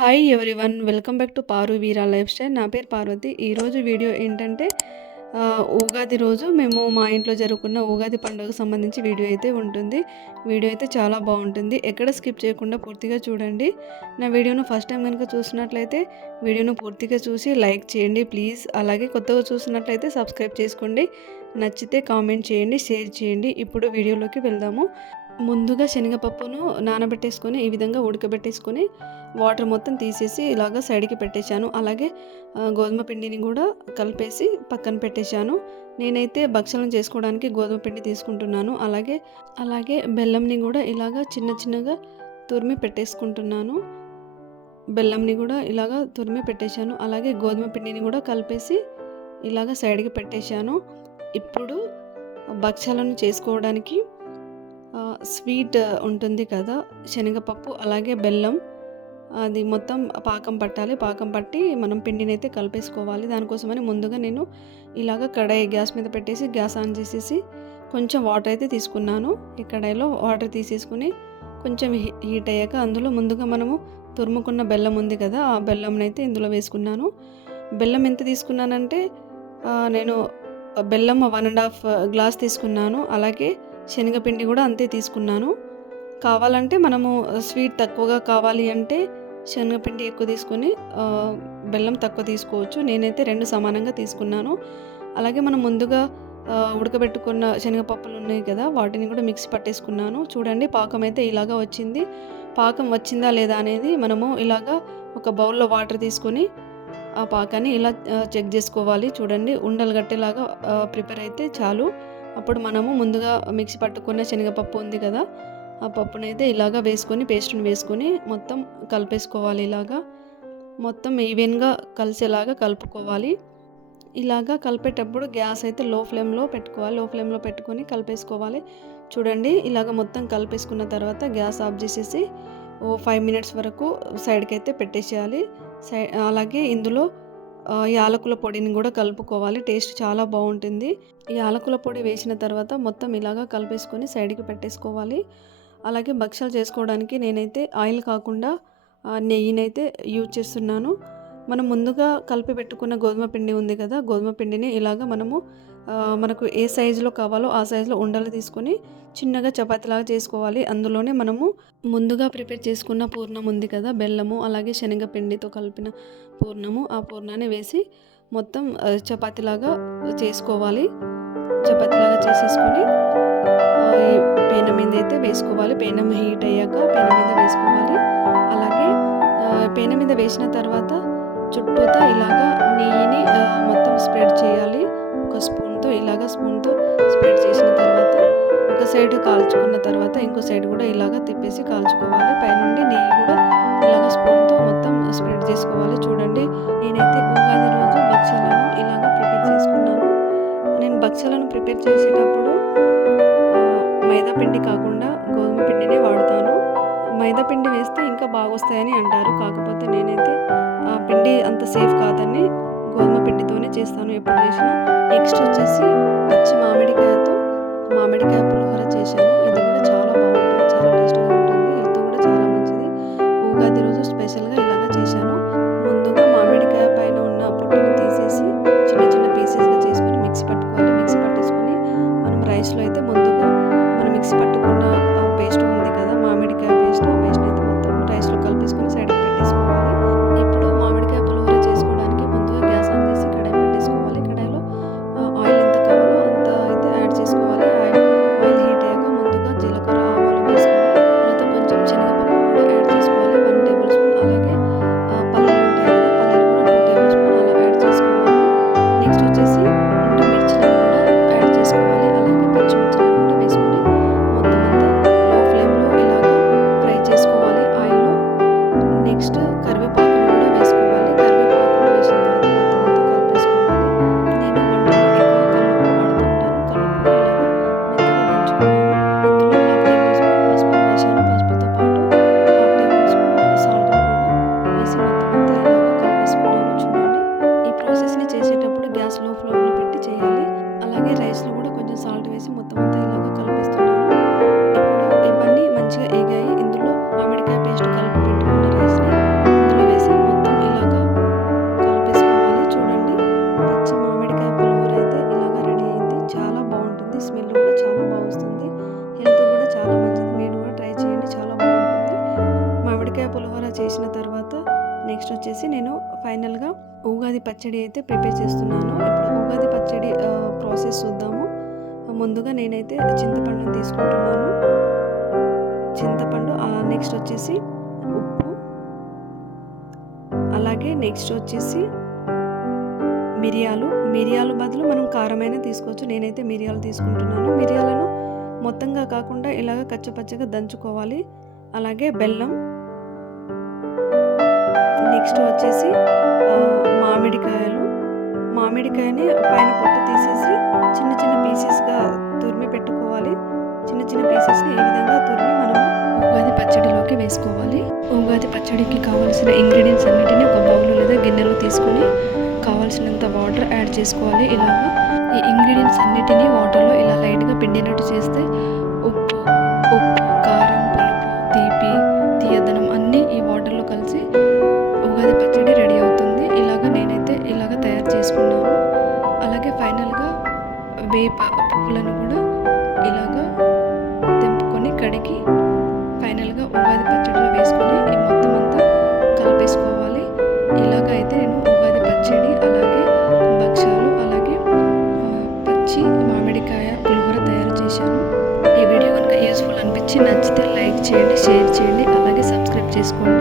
Hi everyone, welcome back to Paru Veera life style. నా పేరు పార్వతి. ఈరోజు వీడియో ఏంటంటే ఉగాది రోజు మేము మా ఇంట్లో జరుపుకున్న ఉగాది పండుగకు సంబంధించి వీడియో అయితే ఉంటుంది. వీడియో అయితే చాలా బాగుంటుంది. ఎక్కడ స్కిప్ చేయకుండా పూర్తిగా చూడండి. నా వీడియోను ఫస్ట్ టైం కనుక చూసినట్లయితే వీడియోను పూర్తిగా చూసి లైక్ చేయండి ప్లీజ్. అలాగే కొత్తగా చూసినట్లయితే సబ్స్క్రైబ్ చేసుకోండి. నచ్చితే కామెంట్ చేయండి, షేర్ చేయండి. ఇప్పుడు వీడియోలోకి వెళ్దాము. ముందుగా శనగపప్పును నానబెట్టేసుకొని ఈ విధంగా ఉడకబెట్టేసుకొని వాటర్ మొత్తం తీసేసి ఇలాగ సైడ్కి పెట్టేశాను. అలాగే గోధుమ పిండిని కూడా కలిపేసి పక్కన పెట్టేశాను. నేనైతే భక్షాలను చేసుకోవడానికి గోధుమ పిండి తీసుకుంటున్నాను. అలాగే బెల్లంని కూడా ఇలాగ చిన్న చిన్నగా తురిమి పెట్టేసుకుంటున్నాను. బెల్లంని కూడా ఇలాగ తురిమి పెట్టేశాను. అలాగే గోధుమ పిండిని కూడా కలిపేసి ఇలాగ సైడ్కి పెట్టేశాను. ఇప్పుడు భక్షాలను చేసుకోవడానికి స్వీట్ ఉంటుంది కదా, శనగపప్పు అలాగే బెల్లం, అది మొత్తం పాకం పట్టాలి. పాకం పట్టి మనం పిండిని అయితే కలిపేసుకోవాలి. దానికోసమని ముందుగా నేను ఇలాగ కడాయి గ్యాస్ మీద పెట్టేసి గ్యాస్ ఆన్ చేసేసి కొంచెం వాటర్ అయితే తీసుకున్నాను. ఈ కడాయిలో వాటర్ తీసేసుకుని కొంచెం హీట్ అయ్యాక అందులో ముందుగా మనము తురుముకున్న బెల్లం ఉంది కదా, ఆ బెల్లంని అయితే ఇందులో వేసుకున్నాను. బెల్లం ఎంత తీసుకున్నానంటే నేను బెల్లం 1.5 గ్లాస్ తీసుకున్నాను. అలాగే శనగపిండి కూడా అంతే తీసుకున్నాను. కావాలంటే మనము స్వీట్ తక్కువగా కావాలి అంటే శనగపిండి ఎక్కువ తీసుకొని బెల్లం తక్కువ తీసుకోవచ్చు. నేనైతే 2 సమానంగా తీసుకున్నాను. అలాగే మనం ముందుగా ఉడకబెట్టుకున్న శనగపప్పులు ఉన్నాయి కదా, వాటిని కూడా మిక్సీ పట్టేసుకున్నాను. చూడండి, పాకం అయితే ఇలాగా వచ్చింది. పాకం వచ్చిందా లేదా అనేది మనము ఇలాగా ఒక బౌల్లో వాటర్ తీసుకొని ఆ పాకాన్ని ఇలా చెక్ చేసుకోవాలి. చూడండి, ఉండలు గట్టేలాగా ప్రిపేర్ అయితే చాలు. అప్పుడు మనము ముందుగా మిక్సీ పట్టుకున్న శనగపప్పు ఉంది కదా, ఆ పప్పునైతే ఇలాగా వేసుకొని పేస్ట్ని వేసుకొని మొత్తం కలిపేసుకోవాలి. ఇలాగా మొత్తం ఈవెన్గా కలిసేలాగా కలుపుకోవాలి. ఇలాగా కలిపేటప్పుడు గ్యాస్ అయితే లో ఫ్లేమ్లో పెట్టుకోవాలి. లో ఫ్లేమ్లో పెట్టుకొని కలిపేసుకోవాలి. చూడండి, ఇలాగ మొత్తం కలిపేసుకున్న తర్వాత గ్యాస్ ఆఫ్ చేసేసి 5 మినిట్స్ వరకు సైడ్కి అయితే పెట్టేసేయాలి. అలాగే ఇందులో యాలకుల పొడిని కూడా కలుపుకోవాలి. టేస్ట్ చాలా బాగుంటుంది. యాలకుల పొడి వేసిన తర్వాత మొత్తం ఇలాగా కలిపేసుకొని సైడ్కి పెట్టేసుకోవాలి. అలాగే భక్షాలు చేసుకోవడానికి నేనైతే ఆయిల్ కాకుండా నెయ్యినైతే యూజ్ చేస్తున్నాను. మనం ముందుగా కలిపి పెట్టుకున్న గోధుమ పిండి ఉంది కదా, గోధుమ పిండిని ఇలాగ మనకు ఏ సైజులో కావాలో ఆ సైజులో ఉండలు తీసుకొని చిన్నగా చపాతీలాగా చేసుకోవాలి. అందులోనే మనము ముందుగా ప్రిపేర్ చేసుకున్న పూర్ణం ఉంది కదా, బెల్లము అలాగే శనగపిండితో కలిపిన పూర్ణము, ఆ పూర్ణాన్ని వేసి మొత్తం చపాతీలాగా చేసుకోవాలి. చపాతీలాగా చేసేసుకొని పెనం మీద అయితే వేసుకోవాలి. పెనం హీట్ అయ్యాక పెనం మీద వేసుకోవాలి. అలాగే పెనం మీద వేసిన తర్వాత చుట్టూతా ఇలాగా నెయ్యిని మొత్తం స్ప్రెడ్ చేయాలి. ఒక స్పూన్తో స్ప్రెడ్ చేసిన తర్వాత ఒక సైడ్ కాల్చుకున్న తర్వాత ఇంకో సైడ్ కూడా ఇలాగ తిప్పేసి కాల్చుకోవాలి. పైనుండి నెయ్యి కూడా ఇలాగ స్పూన్తో మొత్తం స్ప్రెడ్ చేసుకోవాలి. చూడండి, నేనైతే ఉగాది రోజు భక్షాలను ఇలాగ ప్రిపేర్ చేసుకున్నాను. నేను భక్షాలను ప్రిపేర్ చేసేటప్పుడు మైదా పిండి కాకుండా గోధుమ పిండినే వాడతాను. మైదా పిండి వేస్తే ఇంకా బాగా వస్తాయని అంటారు. కాకపోతే నేనైతే ఆ పిండి అంత సేఫ్ కాదని గోధుమ పిండితోనే చేస్తాను ఎప్పుడు చేసినా. నెక్స్ట్ వచ్చేసి పచ్చి మామిడికాయ పులిహోర చేశాను. ఇది కూడా చాలా బాగుంటుంది, చాలా టేస్ట్గా ఉంటుంది, హెల్త్ కూడా చాలా మంచిది. ఉగాది రోజు స్పెషల్గా ఇలాగా చేశాను. ముందుగా మామిడికాయ పైన ఉన్న పొట్టును తీసేసి చిన్న చిన్న పీసెస్గా చేసుకొని మిక్సీ పట్టుకోవాలి. మిక్సీ పట్టేసుకొని మనం రైస్లో అయితే ముందుగా మనం మిక్సీ పట్టుకున్న పేస్ట్ ఉంది కదా, మామిడికాయ పేస్ట్, ఆ పేస్ట్ అయితే మొత్తం రైస్లో కలిపేసుకొని సైడ్కి పెట్టేసుకోవాలి. ఇప్పుడు మామిడికాయ పులిహోర చేసుకోవడానికి ముందుగా గ్యాస్ ఆన్ చేసి కడాయి పెట్టేసుకోవాలి. కడాయిలో ఆయిల్ ఎంత కావాలో అంత అయితే యాడ్ చేసుకోవాలి. ఆయిల్ హీట్ అయ్యాక ముందుగా జీలకర్ర, ఆవాలు వేసుకొని తర్వాత కొంచెం శనగపప్పు కూడా యాడ్ చేసుకోవాలి, 1 టేబుల్ స్పూన్. అలాగే పల్లీలు ఉంటాయి కదా, పల్లీలు కూడా 2 టేబుల్ స్పూన్ అలా యాడ్ చేసుకోవాలి. నెక్స్ట్ వచ్చేసి మిర్చిలను కూడా యాడ్ చేసుకోవాలి. అలాగే పచ్చిమిర్చిలను కూడా వేసుకొని మొత్తం అంతా లో ఫ్లేమ్లో ఇలాగ ఫ్రై చేసుకోవాలి ఆయిల్లో. నెక్స్ట్ కరివేపాకును కూడా వేసుకోవాలి. కరివేపాకును వేసిన తర్వాత మొత్తం అంతా కలిపేసుకోవాలి. నేను వంటలో ఎక్కువ కల్లుప్పు వాడుతుంటాను. కల్లుప్పుని ఇలాగ మెత్తగా దంచుకున్నాను. ఇందులో 1/2 టేబుల్ స్పూన్ పసుపును వేసాను. పసుపుతో పాటు 1/2 టేబుల్ స్పూన్ సాల్ట్ని కూడా వేసి మొత్తం అంతా ఇలాగ కలిపేసుకున్నాను. చూడండి, ఈ ప్రాసెస్ని చేసేటప్పుడు గ్యాస్ లో ఫ్లేమ్లో పెట్టి చేయాలి. అలాగే రైస్లో కూడా కొంచెం సాల్ట్ వేసి మొత్తం అంతా ఇలాగ కలిపేస్తున్నాను. ఇప్పుడు ఇవన్నీ మంచిగా ఎగాయి. ఇందులో మామిడికాయ పేస్ట్ కలిపి పెట్టుకున్న రైస్ని ఇందులో చేసిన తర్వాత నెక్స్ట్ వచ్చేసి నేను ఫైనల్గా ఉగాది పచ్చడి అయితే ప్రిపేర్ చేస్తున్నాను. ఇప్పుడు ఉగాది పచ్చడి ప్రాసెస్ చూద్దాము. ముందుగా నేనైతే చింతపండుని తీసుకుంటున్నాను. చింతపండు, నెక్స్ట్ వచ్చేసి ఉప్పు, అలాగే నెక్స్ట్ వచ్చేసి మిరియాలు బదులు మనం కారమైన తీసుకోవచ్చు. నేనైతే మిరియాలు తీసుకుంటున్నాను. మిరియాలను మొత్తంగా కాకుండా ఇలాగ కచ్చపచ్చగా దంచుకోవాలి. అలాగే బెల్లం, నెక్స్ట్ వచ్చేసి మామిడికాయని పైన పొట్టు తీసేసి చిన్న చిన్న పీసెస్గా తురిమి పెట్టుకోవాలి. చిన్న చిన్న పీసెస్ని ఈ విధంగా తురిమి మనము ఉగాది పచ్చడిలోకి వేసుకోవాలి. ఉగాది పచ్చడికి కావాల్సిన ఇంగ్రీడియంట్స్ అన్నిటిని ఒక బౌల్ లేదా గిన్నెలో తీసుకొని కావాల్సినంత వాటర్ యాడ్ చేసుకోవాలి. ఇలాగా ఈ ఇంగ్రీడియంట్స్ అన్నిటినీ వాటర్లో ఇలా లైట్గా పిండినట్టు చేస్తే ఉప్పు, కారం, పులుపు, తీపి, తీయదనం అన్నీ ఈ వాటర్లో కలిసి ఉగాది పచ్చడి రెడీ అవుతుంది. నేనైతే ఇలాగ తయారు చేసుకున్నాను. అలాగే ఫైనల్గా వేప పువ్వులను కూడా ఇలాగా తెంపుకొని కడిగి ఫైనల్గా ఉగాది పచ్చడిలో వేసుకొని ఈ మొత్తం అంతా కలిపేసుకోవాలి. ఇలాగ అయితే నేను ఉగాది పచ్చడి, అలాగే భక్షాలు, అలాగే పచ్చి మామిడికాయ పులిహోర తయారు చేశాను. ఈ వీడియో కనుక యూస్ఫుల్ అనిపించి నచ్చితే లైక్ చేయండి, షేర్ చేయండి, అలాగే సబ్స్క్రైబ్ చేసుకోండి.